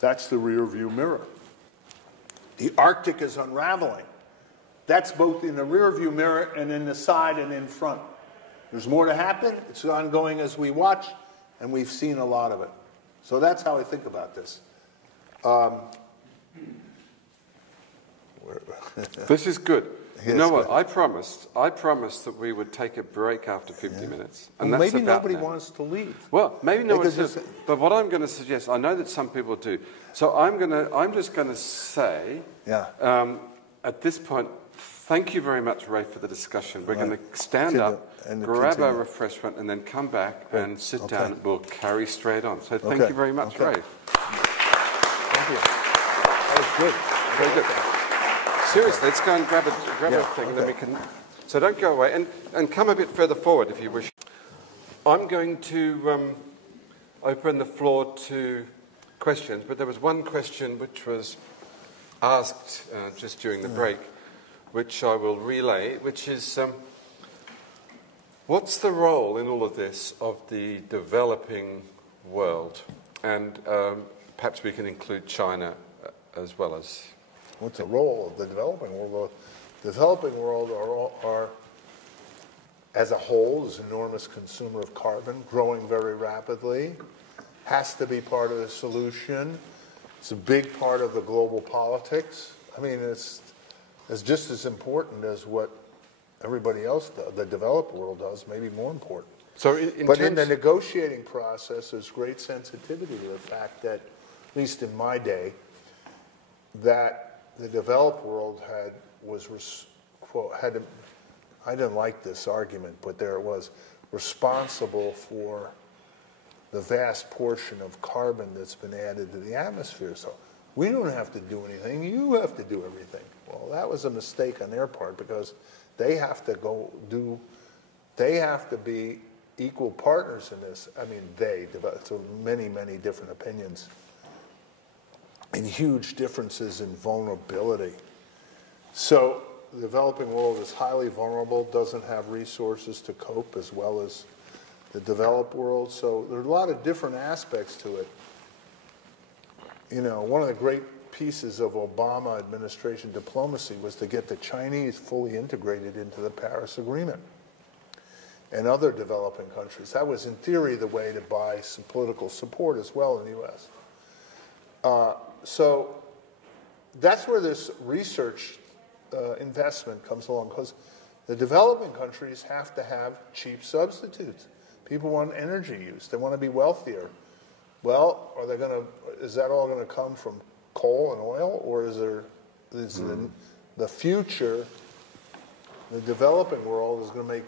That's the rear view mirror. The Arctic is unraveling. That's both in the rear view mirror and in the side and in front. There's more to happen. It's ongoing as we watch, and we've seen a lot of it. So that's how I think about this. This is good. You know what? I promised that we would take a break after 50 minutes. And well, that's maybe about nobody now. wants to leave. Well, maybe no one does. But what I'm going to suggest, I know that some people do. So I'm just going to say, at this point, thank you very much, Rafe, for the discussion. We're going to stand up, grab our refreshment, and then come back and sit down. And we'll carry straight on. So thank you very much, Rafe. Thank you. That was good. Very good. Seriously, let's go and grab a thing, and then we can. So don't go away, and come a bit further forward if you wish. I'm going to open the floor to questions, but there was one question which was asked just during the break, which I will relay, which is, what's the role in all of this of the developing world? And perhaps we can include China as well as... What's the role of the developing world? The developing world are as a whole, is an enormous consumer of carbon, growing very rapidly, has to be part of the solution. It's a big part of the global politics. I mean, it's just as important as what everybody else does, the developed world does, maybe more important. So but in the negotiating process, there's great sensitivity to the fact that, at least in my day, that the developed world I didn't like this argument, but there it was, responsible for the vast portion of carbon that's been added to the atmosphere. So we don't have to do anything, you have to do everything. Well, that was a mistake on their part because they have to be equal partners in this. I mean, so many, many different opinions. And huge differences in vulnerability. So the developing world is highly vulnerable, doesn't have resources to cope as well as the developed world. So there are a lot of different aspects to it. You know, one of the great pieces of Obama administration diplomacy was to get the Chinese fully integrated into the Paris Agreement and other developing countries. That was, in theory, the way to buy some political support as well in the U.S. So that's where this research investment comes along, because the developing countries have to have cheap substitutes. People want energy use. They want to be wealthier. Well, is that all going to come from coal and oil, or is the future, the developing world is going to make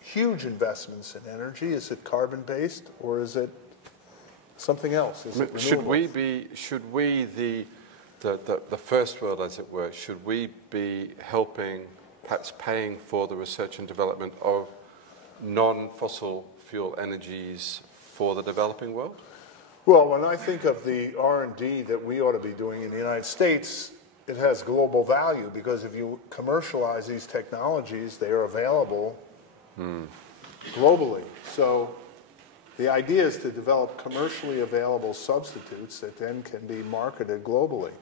huge investments in energy? Is it carbon-based, or is it something else? Is it should we, the first world, as it were, should we be helping, perhaps paying for the research and development of non-fossil fuel energies for the developing world? Well, when I think of the R&D that we ought to be doing in the United States, it has global value, because if you commercialize these technologies, they are available globally. So the idea is to develop commercially available substitutes that then can be marketed globally.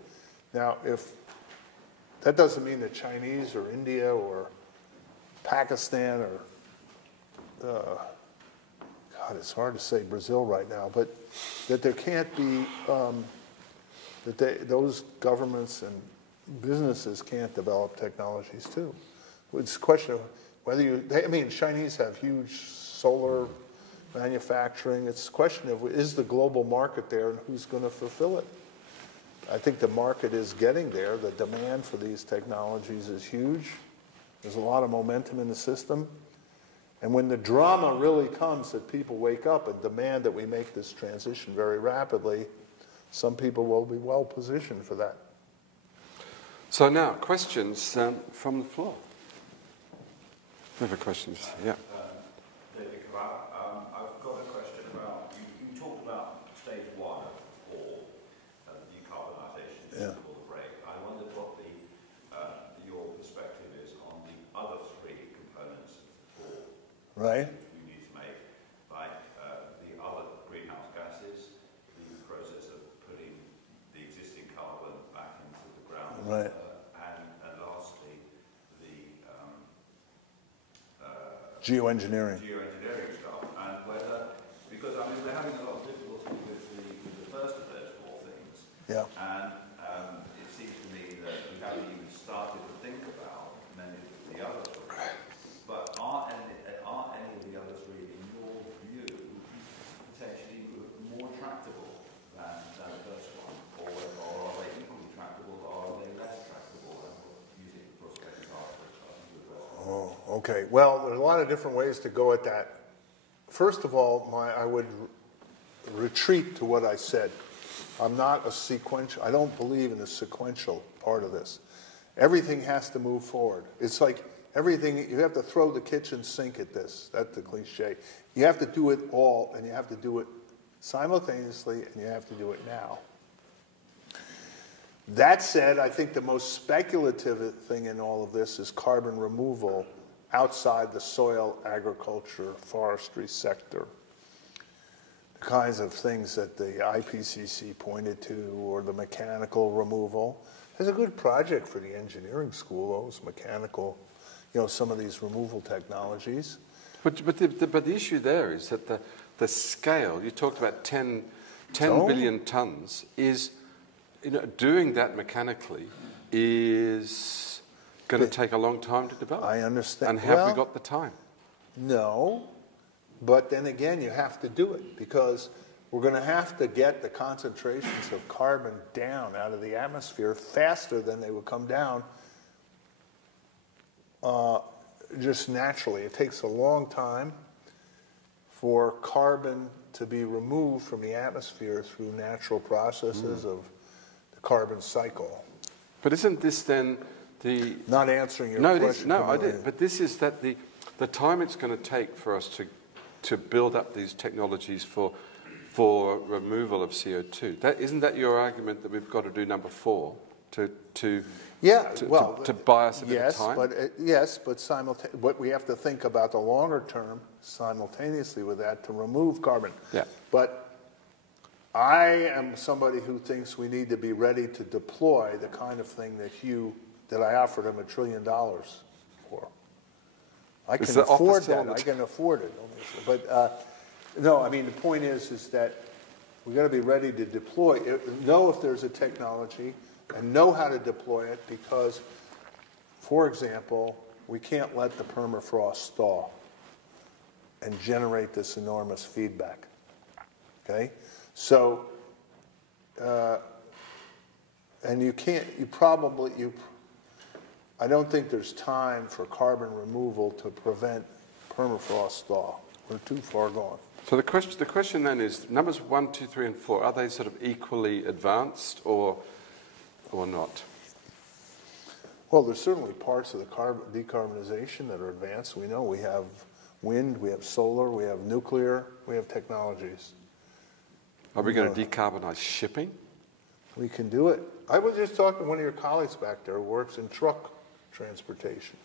Now, if that doesn't mean that Chinese or India or Pakistan or God, it's hard to say Brazil right now, but that there can't be, those governments and businesses can't develop technologies too. It's a question of whether Chinese have huge solar manufacturing. It's a question of, is the global market there and who's going to fulfill it? I think the market is getting there. The demand for these technologies is huge. There's a lot of momentum in the system. And when the drama really comes that people wake up and demand that we make this transition very rapidly, some people will be well positioned for that. So now, questions from the floor. We have questions, yeah. David Cabral, I've got a question about, you talked about stage 1 of all decarbonisation, Yeah. called the break. I wondered what your perspective is on the other 3 components of all Right. we need to make, like the other greenhouse gases, the process of putting the existing carbon back into the ground, Right. and lastly, the Geoengineering. geoengineering stuff, and whether, because I mean we're having a lot of difficulty with the first of those 4 things, Yeah. and it seems to me that we haven't even started to think about many of the other 3. But are any of the other 3, in your view, potentially more tractable than the first one, or are they equally tractable, or are they less tractable, and using the prospective article starting to address that? Oh, okay. Well, there's a lot of different ways to go at that. First of all, I would retreat to what I said. I'm not a sequential. I don't believe in the sequential part of this. Everything has to move forward. It's like everything, you have to throw the kitchen sink at this. That's the cliche. You have to do it all, and you have to do it simultaneously, and you have to do it now. That said, I think the most speculative thing in all of this is carbon removal outside the soil, agriculture, forestry sector. The kinds of things that the IPCC pointed to, or the mechanical removal. There's a good project for the engineering school, those mechanical, some of these removal technologies. But the issue there is that the scale, you talked about 10 billion tonnes, is, doing that mechanically is going to take a long time to develop. I understand. And have we got the time? No, but then again, you have to do it because we're going to have to get the concentrations of carbon down out of the atmosphere faster than they would come down just naturally. It takes a long time for carbon to be removed from the atmosphere through natural processes of the carbon cycle. But isn't this then Not answering your question. I did. But this is that the time it's going to take for us to build up these technologies for removal of CO2. Isn't that your argument that we've got to do number 4 to buy us a bit of time? But we have to think about the longer term simultaneously with that to remove carbon. Yeah. But I am somebody who thinks we need to be ready to deploy the kind of thing that I offered him $1 trillion for. I can afford that. I can afford it. But no, I mean, the point is that we've got to be ready to deploy it, know if there's a technology, and know how to deploy it because, for example, we can't let the permafrost thaw and generate this enormous feedback. Okay? So, and I don't think there's time for carbon removal to prevent permafrost thaw. We're too far gone. So the question then is, numbers 1, 2, 3, and 4, are they sort of equally advanced or not? Well, there's certainly parts of the decarbonization that are advanced. We know we have wind, we have solar, we have nuclear, we have technologies. Are we going to decarbonize shipping? We can do it. I was just talking to one of your colleagues back there who works in truck transportation.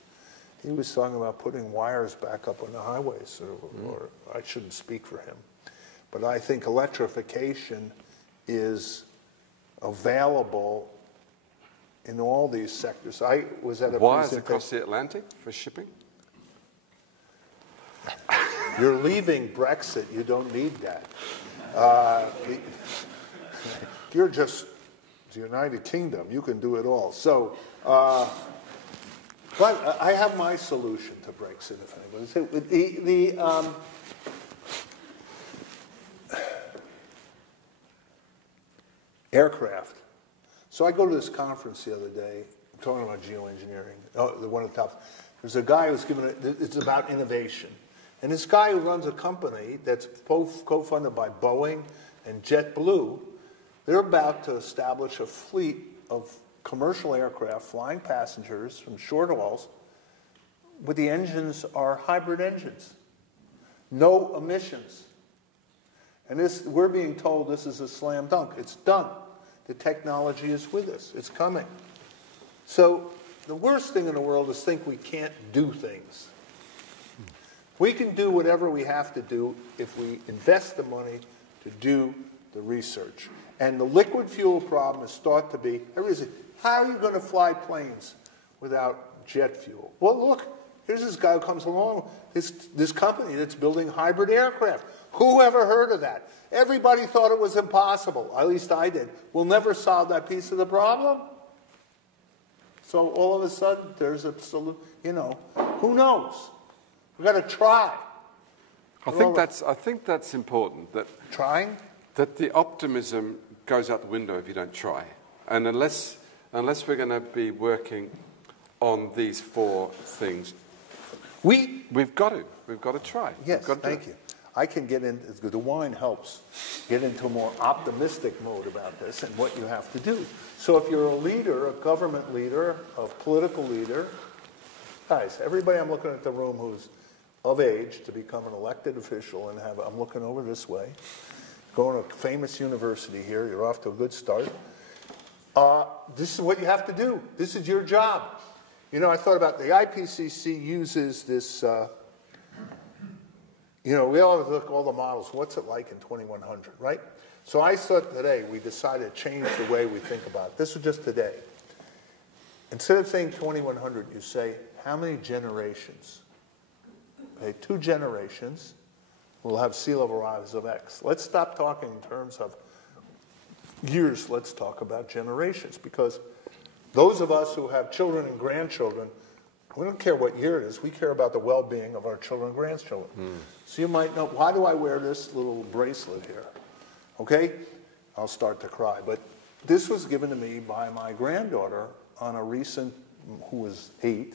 He was talking about putting wires back up on the highways, or I shouldn't speak for him. But I think electrification is available in all these sectors. I was at a Wires across the Atlantic for shipping? You're leaving Brexit. You don't need that. You're just the United Kingdom. You can do it all. So, but I have my solution to Brexit, if anybody. Aircraft. So I go to this conference the other day, talking about geoengineering. Oh, one of the top. There's a guy who's giving it. It's about innovation, and this guy who runs a company that's co-funded by Boeing and JetBlue. They're about to establish a fleet of commercial aircraft flying passengers from short hauls, but the engines are hybrid engines, no emissions. And this, we're being told this is a slam dunk. It's done. The technology is with us. It's coming. So the worst thing in the world is think we can't do things. We can do whatever we have to do if we invest the money to do the research. And the liquid fuel problem is thought to be, everybody says, how are you going to fly planes without jet fuel? Well, look, here's this guy who comes along, this company that's building hybrid aircraft. Who ever heard of that? Everybody thought it was impossible. At least I did. We'll never solve that piece of the problem. So all of a sudden, there's a solution. You know, who knows? We've got to try. I think that's important. That trying? That the optimism goes out the window if you don't try. And unless we're going to be working on these 4 things, we've got to try. Yes, thank you. I can get into, the wine helps, get into a more optimistic mode about this and what you have to do. So if you're a leader, a government leader, a political leader, guys, everybody I'm looking at the room who's of age to become an elected official and I'm looking over this way, going to a famous university here, you're off to a good start. This is what you have to do. This is your job. You know, I thought about the IPCC uses this, you know, we always look at all the models. What's it like in 2100, right? So I thought today we decided to change the way we think about it. This was just today. Instead of saying 2100, you say, how many generations? Okay, 2 generations will have sea level rise of X. Let's stop talking in terms of years. Let's talk about generations, because those of us who have children and grandchildren, we don't care what year it is. We care about the well-being of our children and grandchildren. So you might know, why do I wear this little bracelet here? Okay? I'll start to cry. But this was given to me by my granddaughter on a recent, who was 8,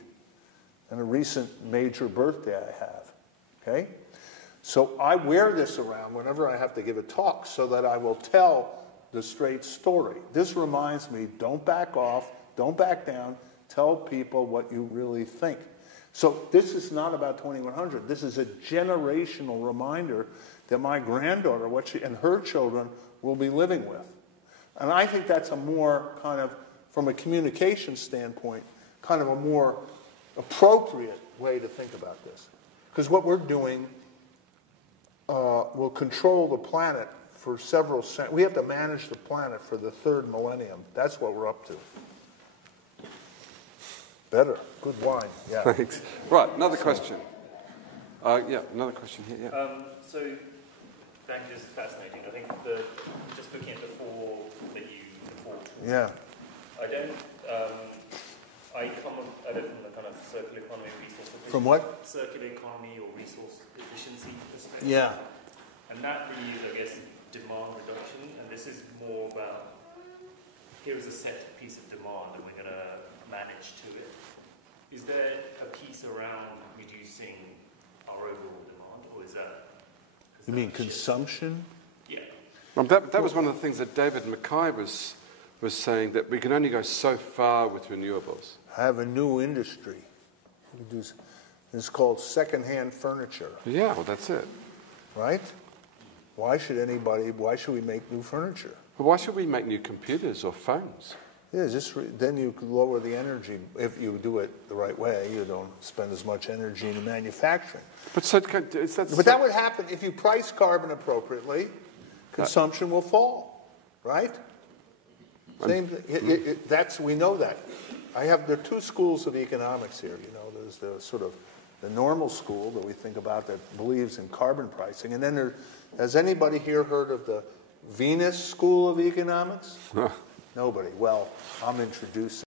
and a recent major birthday I have. Okay? So I wear this around whenever I have to give a talk so that I will tell the straight story. This reminds me, don't back off, don't back down, tell people what you really think. So this is not about 2100. This is a generational reminder that my granddaughter, what she and her children will be living with. And I think that's a more kind of, from a communication standpoint, kind of a more appropriate way to think about this. Because what we're doing will control the planet for several centuries. We have to manage the planet for the 3rd millennium. That's what we're up to. Better. Good wine. Yeah. Thanks. Right, another question. Yeah, another question here. Yeah. So, thank you. This is fascinating. I think just looking at the 4 that you report. Yeah. I don't. I come at it from the kind of circular economy, resource efficiency. From what? Circular economy or resource efficiency perspective. Yeah. And that really is, I guess, demand reduction. And this is more about, here is a set piece of demand and we're going to manage to it. Is there a piece around reducing our overall demand, or is that? You mean consumption? Yeah. That was one of the things that David Mackay was saying, that we can only go so far with renewables. I have a new industry. It's called secondhand furniture. Yeah, well, that's it. Right? Why should we make new furniture? But why should we make new computers or phones? Yeah, then you could lower the energy. If you do it the right way, you don't spend as much energy in manufacturing. But that would happen if you price carbon appropriately. Consumption will fall, right? Same thing. We know that. There are 2 schools of economics here. You know, there's the sort of the normal school that we think about that believes in carbon pricing. And then has anybody here heard of the Venus School of Economics? Nobody. Well, I'm introducing